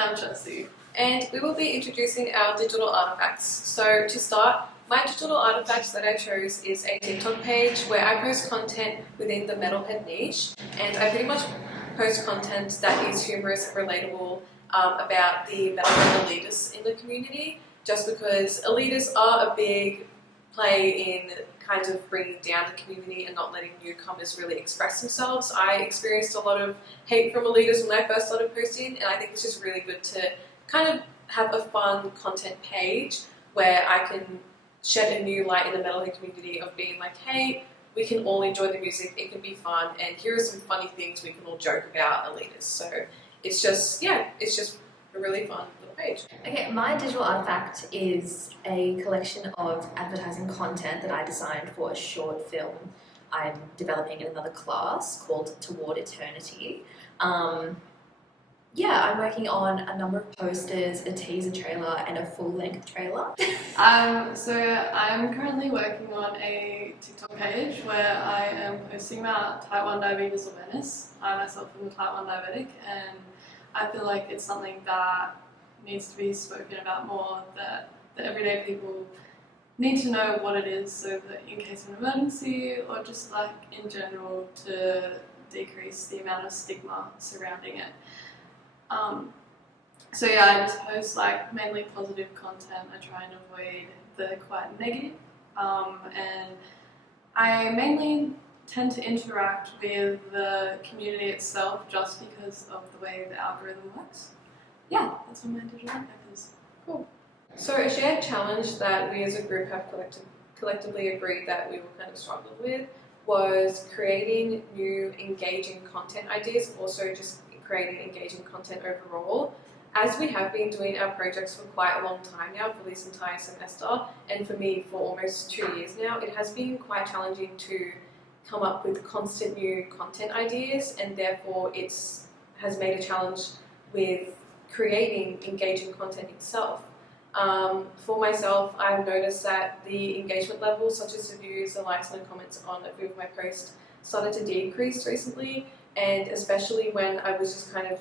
And I'm Chelsea. And we will be introducing our digital artifacts. So to start, my digital artifacts that I chose is a TikTok page where I post content within the metalhead niche, and I pretty much post content that is humorous and relatable about the metalhead elitists in the community, just because elitists are a big play in kind of bringing down the community and not letting newcomers really express themselves. I experienced a lot of hate from elitists when I first started posting, and I think it's just really good to kind of have a fun content page where I can shed a new light in the metalhead community of being like, hey, we can all enjoy the music, it can be fun, and here are some funny things we can all joke about elitists. So it's just a really fun little page. Okay, my digital artifact is a collection of advertising content that I designed for a short film I'm developing in another class called Toward Eternity. I'm working on a number of posters, a teaser trailer, and a full-length trailer. So I'm currently working on a TikTok page where I am posting about type 1 diabetes awareness. I myself am a type 1 diabetic, and I feel like it's something that needs to be spoken about more, that the everyday people need to know what it is, so that in case of an emergency or just like in general to decrease the amount of stigma surrounding it. I just post like mainly positive content. I try and avoid the quite negative, and I mainly tend to interact with the community itself just because of the way the algorithm works. Yeah, that's what my digital artifact is. Cool. So a shared challenge that we as a group have collectively agreed that we were kind of struggled with was creating new engaging content ideas, also just creating engaging content overall. As we have been doing our projects for quite a long time now, for this entire semester, and for me for almost 2 years now, it has been quite challenging to come up with constant new content ideas, and therefore it has made a challenge with creating engaging content itself. For myself, I've noticed that the engagement levels, such as the views, the likes and the comments on a few of my posts, started to decrease recently, and especially when I was just kind of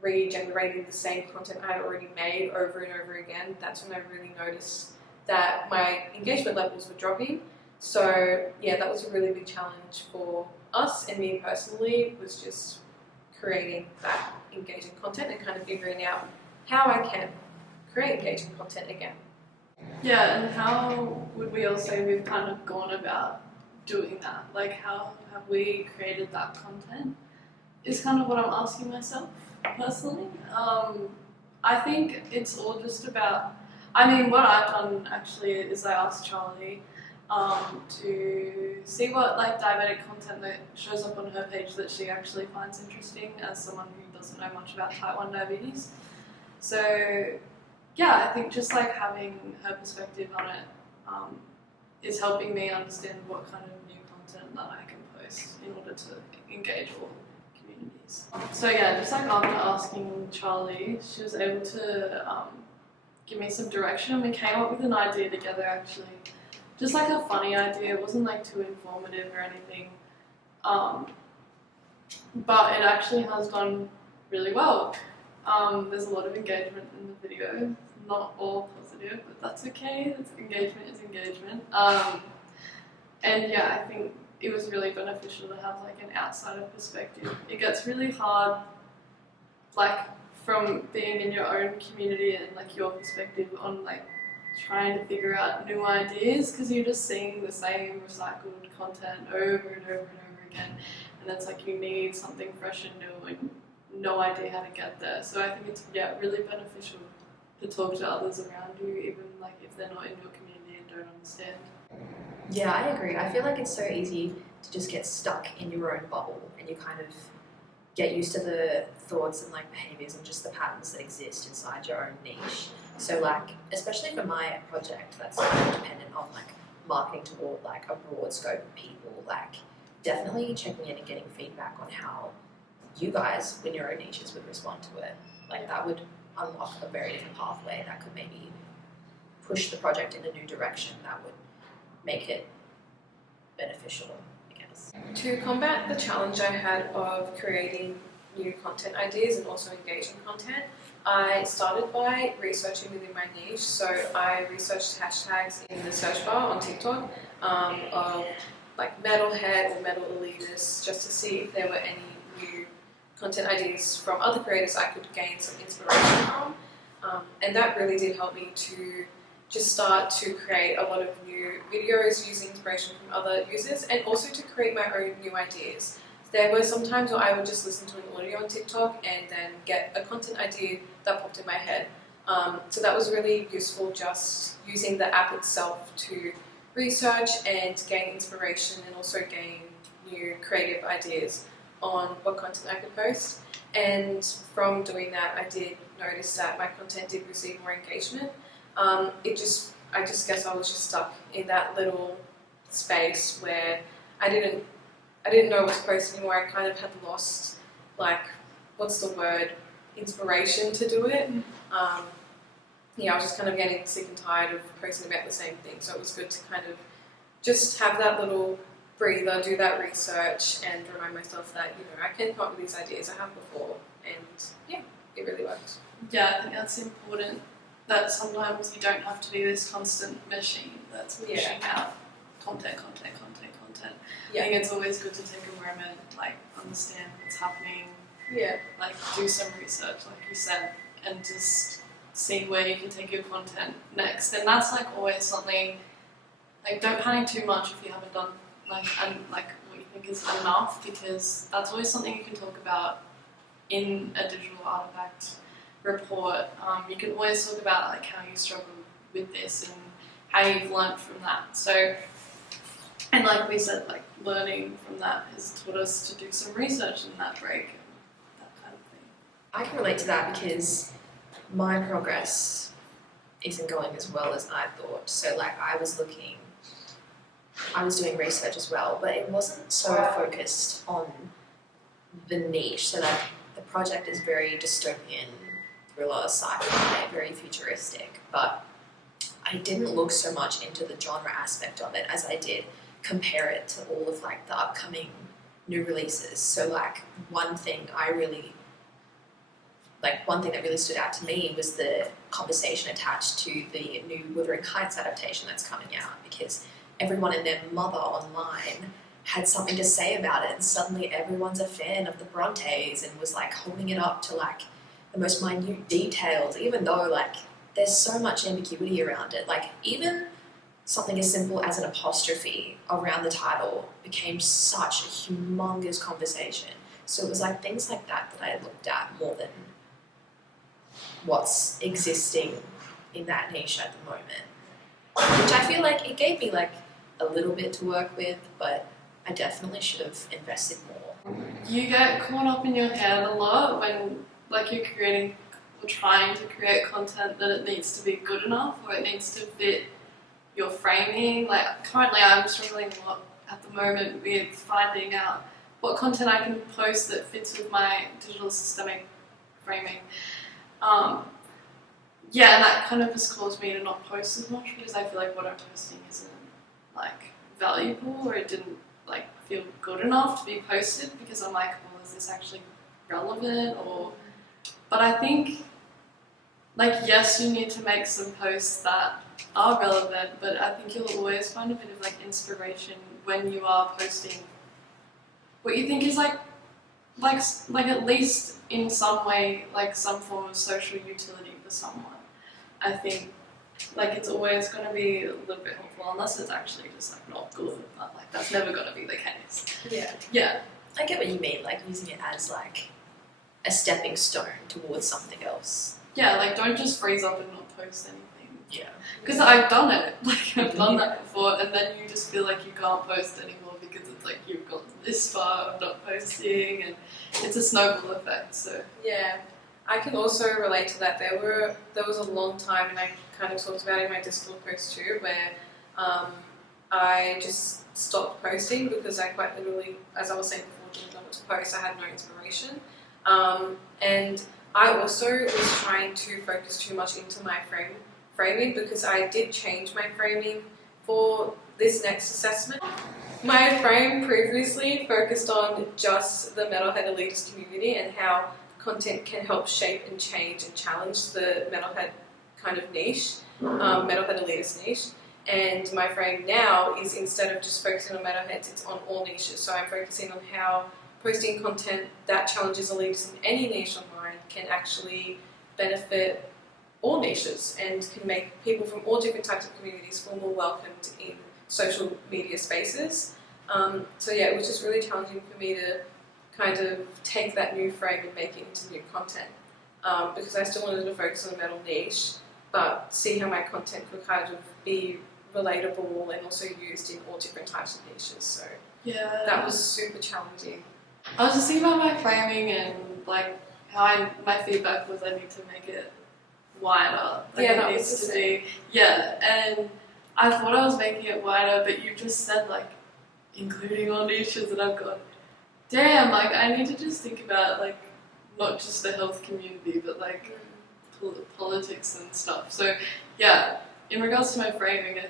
regenerating the same content I had already made over and over again, that's when I really noticed that my engagement levels were dropping. So yeah, that was a really big challenge for us and me personally, was just creating that engaging content and kind of figuring out how I can create engaging content again. Yeah, and how would we all say we've kind of gone about doing that? Like, how have we created that content? Is kind of what I'm asking myself personally. I think it's all just about, what I've done actually is I asked Charlie to see what like diabetic content that shows up on her page that she actually finds interesting as someone who doesn't know much about type 1 diabetes. So yeah, I think just like having her perspective on it is helping me understand what kind of new content that I can post in order to engage all communities. So yeah, just like after asking Charlie, she was able to give me some direction, and we came up with an idea together actually. Just like a funny idea, it wasn't like too informative or anything, but it actually has gone really well. There's a lot of engagement in the video, not all positive, but that's okay, engagement is engagement. And yeah, I think it was really beneficial to have like an outsider perspective. It gets really hard, like from being in your own community and like your perspective on like trying to figure out new ideas, because you're just seeing the same recycled content over and over and over again, and it's like you need something fresh and new and no idea how to get there. So I think it's really beneficial to talk to others around you, even like if they're not in your community and don't understand. Yeah, I agree. I feel like it's so easy to just get stuck in your own bubble, and you kind of get used to the thoughts and like behaviours and just the patterns that exist inside your own niche. So like, especially for my project that's kind of dependent on like marketing toward like a broad scope of people, like definitely checking in and getting feedback on how you guys, in your own niches, would respond to it. Like that would unlock a very different pathway that could maybe push the project in a new direction that would make it beneficial, I guess. To combat the challenge I had of creating new content ideas and also engaging content, I started by researching within my niche. So I researched hashtags in the search bar on TikTok of like metalhead or metal elitists, just to see if there were any new content ideas from other creators I could gain some inspiration from. And that really did help me to just start to create a lot of new videos using inspiration from other users, and also to create my own new ideas. There were some times where I would just listen to an audio on TikTok and then get a content idea that popped in my head. So that was really useful, just using the app itself to research and gain inspiration, and also gain new creative ideas on what content I could post. And from doing that, I did notice that my content did receive more engagement. I just guess I was just stuck in that little space where I didn't know what to post anymore. I kind of had lost, like, what's the word, inspiration to do it. I was just kind of getting sick and tired of posting about the same thing. So it was good to kind of just have that little breather, do that research, and remind myself that, I can come up with these ideas I have before, and yeah, it really works. Yeah, I think that's important, that sometimes you don't have to be this constant machine that's pushing out content. Yeah. I think it's always good to take a moment, like, understand what's happening, Yeah. like, do some research, like you said, and just see where you can take your content next. And that's, like, always something, like, don't panic too much if you haven't done, like what you think is enough, because that's always something you can talk about in a digital artifact report. You can always talk about, like, how you struggle with this and how you've learnt from that. So, and like we said, like, learning from that has taught us to do some research in that break and that kind of thing. I can relate to that because my progress isn't going as well as I thought. So, like, I was doing research as well, but it wasn't so focused on the niche. So, like, the project is very dystopian, thriller, sci-fi, very futuristic, but I didn't look so much into the genre aspect of it as I did compare it to all of, like, the upcoming new releases. So, like, one thing that really stood out to me was the conversation attached to the new Wuthering Heights adaptation that's coming out, because everyone and their mother online had something to say about it, and suddenly everyone's a fan of the Brontes and was, like, holding it up to, like, the most minute details, even though, like, there's so much ambiguity around it. Like, even something as simple as an apostrophe around the title became such a humongous conversation. So it was, like, things like that I looked at more than what's existing in that niche at the moment. Which I feel like it gave me, like, a little bit to work with, but I definitely should have invested more. You get caught up in your head a lot when, like, you're creating or trying to create content that it needs to be good enough, or it needs to fit your framing. Like, currently I'm struggling a lot at the moment with finding out what content I can post that fits with my digital systemic framing. And that kind of has caused me to not post as much, because I feel like what I'm posting isn't, like, valuable, or it didn't, like, feel good enough to be posted, because I'm like, well, is this actually relevant? But I think, like, yes, you need to make some posts that are relevant, but I think you'll always find a bit of, like, inspiration when you are posting what you think is like at least in some way, like, some form of social utility for someone. I think, like, it's always going to be a little bit helpful, unless it's actually just, like, not good, but, like, that's never going to be the case. Yeah. I get what you mean, like, using it as, like, a stepping stone towards something else. Yeah, like, don't just freeze up and not post anything. Yeah. Because I've done it. Like, I've done that before, and then you just feel like you can't post anymore because it's like you've gotten this far of not posting, and it's a snowball effect. So yeah, I can also relate to that. There was a long time, and I kind of talked about it in my Discord post too, where I just stopped posting because I quite literally, as I was saying before, didn't know what to post. I had no inspiration, and I also was trying to focus too much into my framing, because I did change my framing for this next assessment. My frame previously focused on just the metalhead elitist community and how content can help shape and change and challenge the metalhead kind of niche, metalhead elitist niche. And my frame now is, instead of just focusing on metalheads, it's on all niches. So I'm focusing on how posting content that challenges elitists in any niche online can actually benefit all niches and can make people from all different types of communities feel more welcomed in social media spaces. So yeah, it was just really challenging for me to kind of take that new frame and make it into new content, because I still wanted to focus on a metal niche, but see how my content could kind of be relatable and also used in all different types of niches. So Yeah. that was super challenging. I was just thinking about my framing and like how my feedback was I need to make it wider. Like Yeah, it that needs was the to same. be. Yeah, and I thought I was making it wider, but you just said like including all niches, and I've gone, damn, like I need to just think about like not just the health community, but like politics and stuff. So yeah, in regards to my framing, I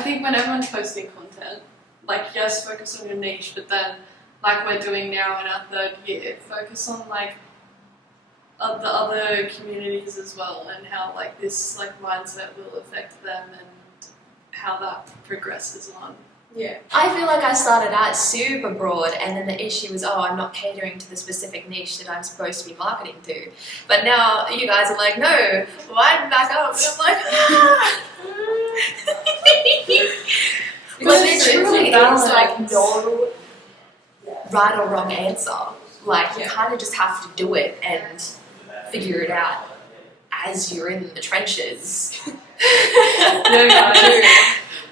think when everyone's posting content, like yes, focus on your niche, but then like we're doing now in our third year, focus on like the other communities as well, and how like this like mindset will affect them and how that progresses on. Yeah. I feel like I started out super broad, and then the issue was, oh, I'm not catering to the specific niche that I'm supposed to be marketing to. But now you guys are like, no, widen back up, and I'm like, ah. But there truly is like no right or wrong answer. Like you kind of just have to do it and figure it out as you're in the trenches. Yeah, guys.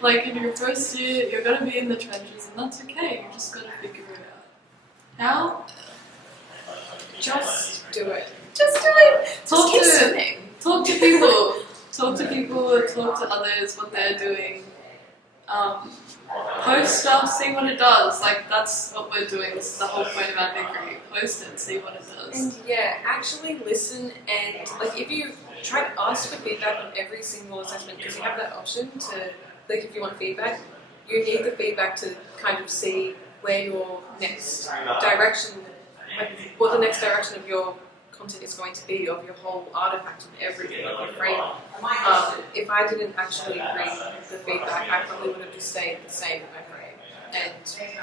Like in your first year, you're gonna be in the trenches, and that's okay. You just gotta figure it out. How? Just do it. Just do it. Talk Just keep to swimming. talk to people. Talk to people. Talk to others. What they're doing. Post stuff. See what it does. Like that's what we're doing. This is the whole point of our degree. Post it. See what it does. And yeah, actually listen, and like if you try to ask for feedback on every single assessment, because you have that option to, like if you want feedback, you need the feedback to kind of see where your next direction, like what the next direction of your content is going to be, of your whole artifact, of everything, of your frame. If I didn't actually read the feedback, I probably would have just stayed the same with my frame and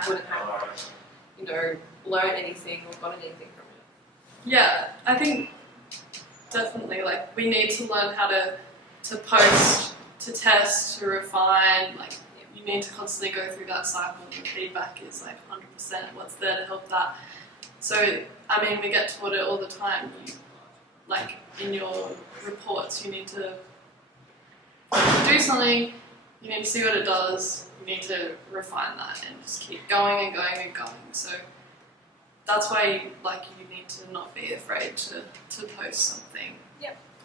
wouldn't have, learned anything or gotten anything from it. Yeah, I think definitely. Like we need to learn how to post, to test, to refine. Like you need to constantly go through that cycle. And the feedback is like 100%. What's there to help that? So I mean, we get taught it all the time. You, like in your reports, you need to do something. You need to see what it does. You need to refine that and just keep going and going and going. So that's why you need to not be afraid to post something.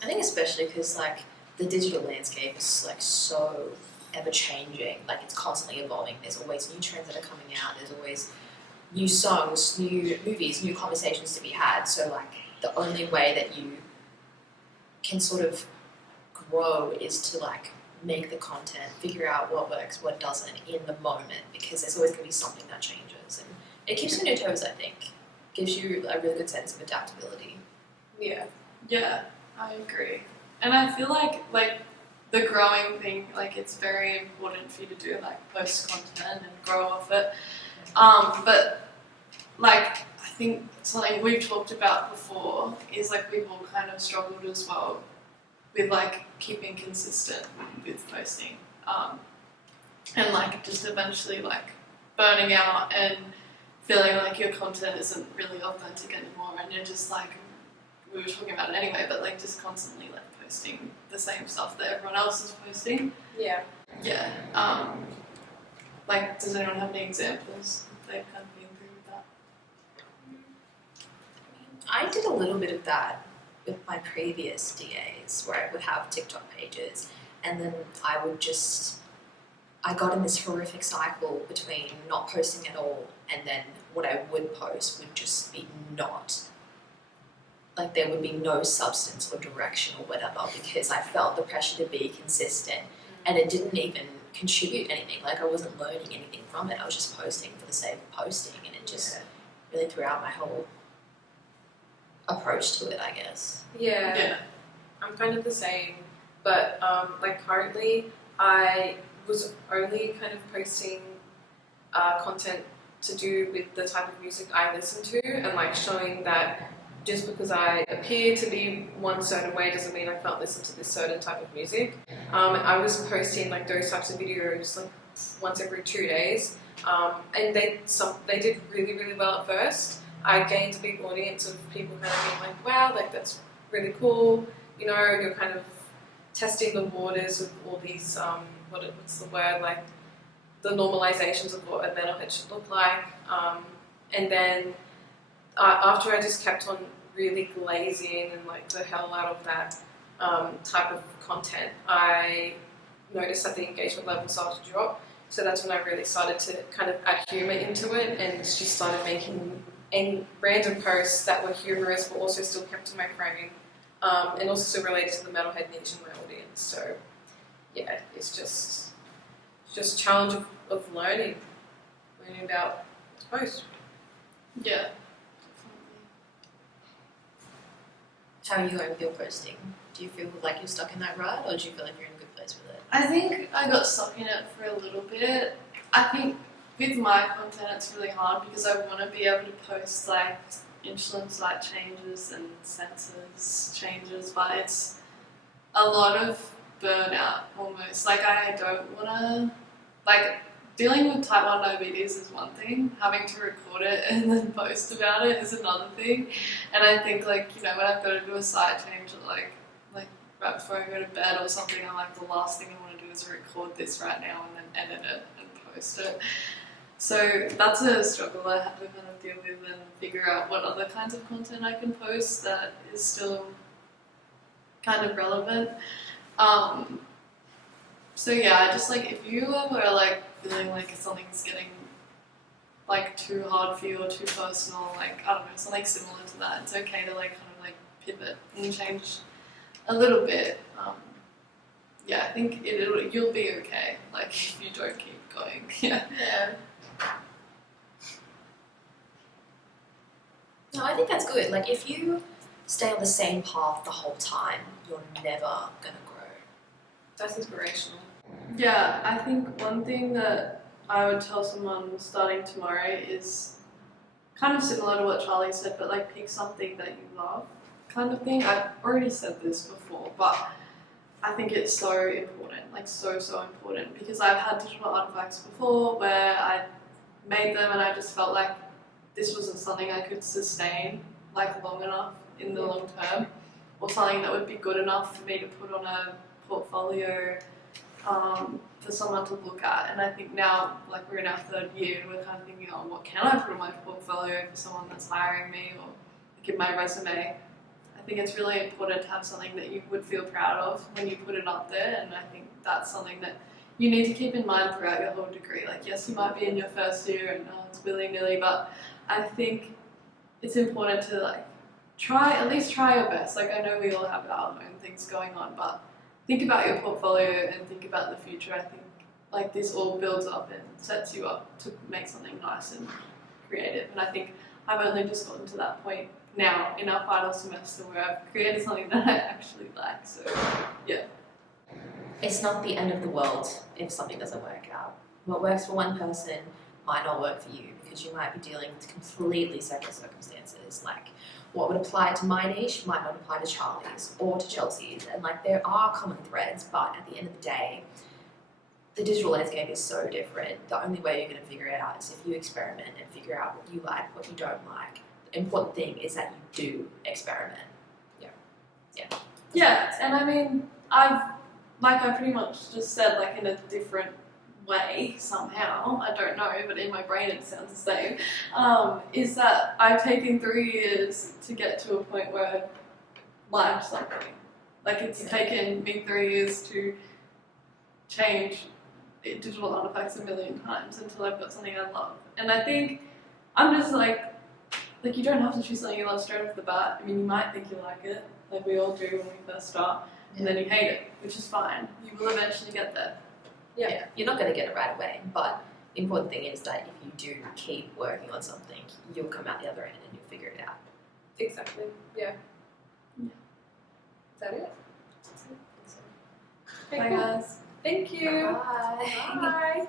I think especially because like the digital landscape is like so ever changing. Like it's constantly evolving. There's always new trends that are coming out. There's always new songs, new movies, new conversations to be had. So like the only way that you can sort of grow is to like make the content, figure out what works, what doesn't in the moment, because there's always going to be something that changes, and it keeps you on your toes. I think gives you a really good sense of adaptability. Yeah, I agree. And I feel like the growing thing, like it's very important for you to do like post content and grow off it. But like I think something we've talked about before is like we've all kind of struggled as well with like keeping consistent with posting. And like just eventually like burning out and feeling like your content isn't really authentic anymore, and you're just like, we were talking about it anyway, but like just constantly like posting the same stuff that everyone else is posting. Yeah. Yeah. Like, does anyone have any examples if they've kind of been through with that? I did a little bit of that with my previous DAs, where I would have TikTok pages, and then I got in this horrific cycle between not posting at all, and then what I would post would just be not, like there would be no substance or direction or whatever, because I felt the pressure to be consistent, and it didn't even contribute anything. Like I wasn't learning anything from it. I was just posting for the sake of posting, and it really throughout my whole approach to it, I guess. Yeah. I'm kind of the same, but like currently I was only kind of posting content to do with the type of music I listen to, and like showing that just because I appear to be one certain way doesn't mean I can't listen to this certain type of music. I was posting like those types of videos like once every 2 days, and they did really, really well at first. I gained a big audience of people kind of being like, wow, like that's really cool. You know, you're kind of testing the waters of all these, what's the word, like the normalizations of what a metalhead should look like. And then after I just kept on really glazing and like the hell out of that type of content, I noticed that the engagement level started to drop. So that's when I really started to kind of add humour into it, and just started making random posts that were humorous but also still kept in my frame, and also still related to the metalhead niche in my audience. So yeah, it's just challenge of learning about what to post. Yeah. How are you going with your posting? Do you feel like you're stuck in that rut, or do you feel like you're in a good place with it? I think I got stuck in it for a little bit. I think with my content it's really hard because I want to be able to post like insulin slight changes and sensors changes, but it's a lot of burnout almost. Like I don't want to, like dealing with type 1 diabetes is one thing, having to record it and then post about it is another thing. And I think like, you know, when I've got to do a site change like right before I go to bed or something, I'm like, the last thing I want to do is record this right now and then edit it and post it. So that's a struggle I have to kind of deal with and figure out what other kinds of content I can post that is still kind of relevant. So yeah, just like if you ever like feeling like something's getting like too hard for you or too personal, like I don't know, something similar to that, it's okay to like kind of like pivot and change a little bit. Yeah, I think you'll be okay. Like if you don't keep going. Yeah. No, I think that's good. Like if you stay on the same path the whole time, you're never gonna grow. That's inspirational. Yeah, I think one thing that I would tell someone starting tomorrow is kind of similar to what Charlie said, but like pick something that you love, kind of thing. I've already said this before, but I think it's so important, like so important, because I've had digital artifacts before where I made them and I just felt like this wasn't something I could sustain like long enough in the long term, or something that would be good enough for me to put on a portfolio for someone to look at. And I think now, like we're in our 3rd year, and we're kind of thinking, oh, what can I put on my portfolio for someone that's hiring me, or like in my resume. I think it's really important to have something that you would feel proud of when you put it up there, and I think that's something that you need to keep in mind throughout your whole degree. Like yes, you might be in your 1st year and it's willy-nilly, but I think it's important to like at least try your best. Like I know we all have our own things going on, but think about your portfolio and think about the future. I think like this all builds up and sets you up to make something nice and creative. And I think I've only just gotten to that point now in our final semester where I've created something that I actually like. So yeah. It's not the end of the world if something doesn't work out. What works for one person might not work for you, because you might be dealing with completely separate circumstances. Like what would apply to my niche might not apply to Charlie's or to Chelsea's, and like there are common threads, but at the end of the day, the digital landscape is so different. The only way you're going to figure it out is if you experiment and figure out what you like, what you don't like. The important thing is that you do experiment. Yeah, and I mean, I pretty much just said like in a different way somehow, I don't know, but in my brain it sounds the same, is that I've taken 3 years to get to a point where I've liked something. Like it's taken me 3 years to change digital artifacts a million times until I've got something I love. And I think I'm just like you don't have to choose something you love straight off the bat. I mean, you might think you like it, like we all do when we first start, and then you hate it, which is fine. You will eventually get there. Yeah, you're not going to get it right away, but important thing is that if you do keep working on something, you'll come out the other end and you'll figure it out. Exactly. Yeah. Yeah. Is that it? So, Okay, bye cool. guys. Thank you. Bye. Bye.